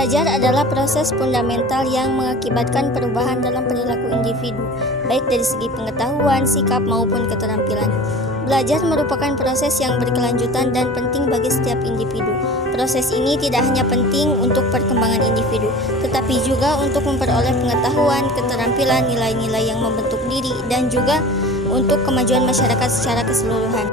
Belajar adalah proses fundamental yang mengakibatkan perubahan dalam perilaku individu, baik dari segi pengetahuan, sikap, maupun keterampilan. Belajar merupakan proses yang berkelanjutan dan penting bagi setiap individu. Proses ini tidak hanya penting untuk perkembangan individu, tetapi juga untuk memperoleh pengetahuan, keterampilan, nilai-nilai yang membentuk diri, dan juga untuk kemajuan masyarakat secara keseluruhan.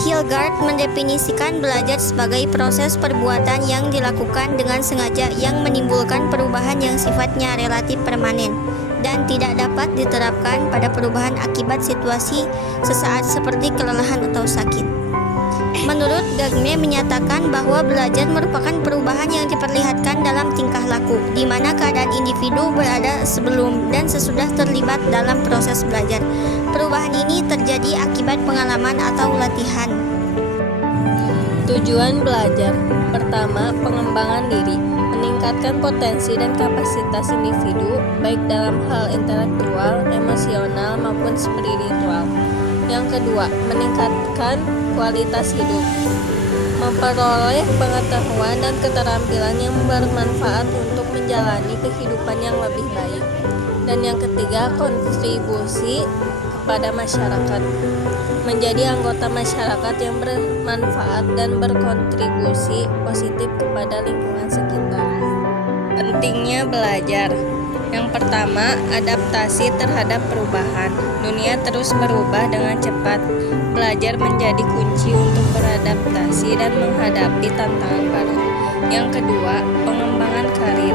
Hildegard mendefinisikan belajar sebagai proses perbuatan yang dilakukan dengan sengaja yang menimbulkan perubahan yang sifatnya relatif permanen dan tidak dapat diterapkan pada perubahan akibat situasi sesaat seperti kelelahan atau sakit. Menurut Gagne menyatakan bahwa belajar merupakan perubahan yang diperlihatkan dalam tingkah laku, di mana keadaan individu berada sebelum dan sesudah terlibat dalam proses belajar. Perubahan ini terjadi akibat pengalaman atau latihan. Tujuan belajar: pertama, pengembangan diri, meningkatkan potensi dan kapasitas individu, baik dalam hal intelektual, emosional, maupun spiritual. Yang kedua, meningkatkan kualitas hidup, memperoleh pengetahuan dan keterampilan yang bermanfaat untuk menjalani kehidupan yang lebih baik. Dan yang ketiga, kontribusi kepada masyarakat, menjadi anggota masyarakat yang bermanfaat dan berkontribusi positif kepada lingkungan sekitar. Pentingnya belajar. Yang pertama, adaptasi terhadap perubahan. Dunia terus berubah dengan cepat. Belajar menjadi kunci untuk beradaptasi dan menghadapi tantangan baru. Yang kedua, pengembangan karir.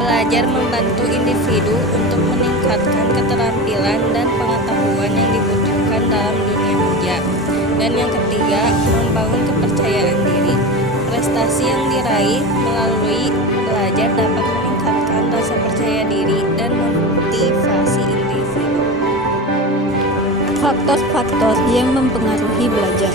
Belajar membantu individu untuk meningkatkan keterampilan dan pengetahuan yang dibutuhkan dalam dunia kerja. Dan yang ketiga, membangun kepercayaan diri. Prestasi yang diraih melalui belajar dapat meningkatkan rasa percaya diri dan motivasi individu. Faktor-faktor yang mempengaruhi belajar.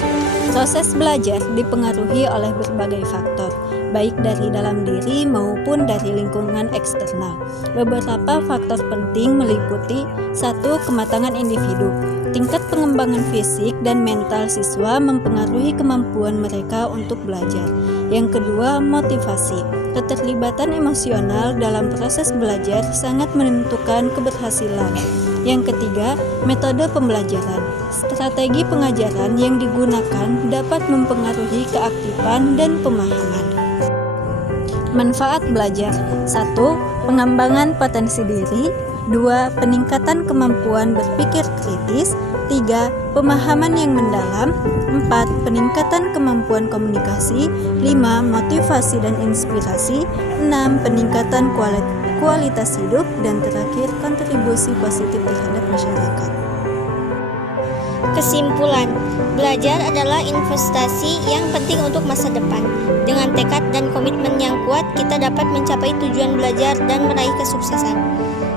Proses belajar dipengaruhi oleh berbagai faktor, baik dari dalam diri maupun dari lingkungan eksternal. Beberapa faktor penting meliputi 1. Kematangan individu. Tingkat pengembangan fisik dan mental siswa mempengaruhi kemampuan mereka untuk belajar. Yang kedua, motivasi. Keterlibatan emosional dalam proses belajar sangat menentukan keberhasilan. Yang ketiga, metode pembelajaran. Strategi pengajaran yang digunakan dapat mempengaruhi keaktifan dan pemahaman. Manfaat belajar. 1. Pengembangan potensi diri. 2. Peningkatan kemampuan berpikir kritis. 3. Pemahaman yang mendalam. 4. Peningkatan kemampuan komunikasi. 5. Motivasi dan inspirasi. 6. Peningkatan kualitas hidup. Dan terakhir, kontribusi positif terhadap masyarakat. Kesimpulan, belajar adalah investasi yang penting untuk masa depan. Dengan tekad dan komitmen yang kuat, kita dapat mencapai tujuan belajar dan meraih kesuksesan.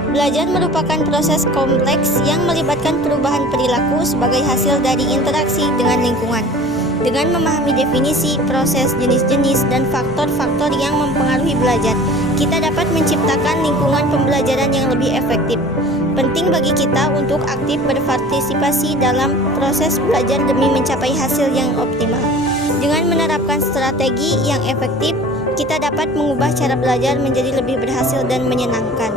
Belajar merupakan proses kompleks yang melibatkan perubahan perilaku sebagai hasil dari interaksi dengan lingkungan. Dengan memahami definisi, proses, jenis-jenis, dan faktor-faktor yang mempengaruhi belajar, kita dapat menciptakan lingkungan pembelajaran yang lebih efektif. Penting bagi kita untuk aktif berpartisipasi dalam proses belajar demi mencapai hasil yang optimal. Dengan menerapkan strategi yang efektif, kita dapat mengubah cara belajar menjadi lebih berhasil dan menyenangkan.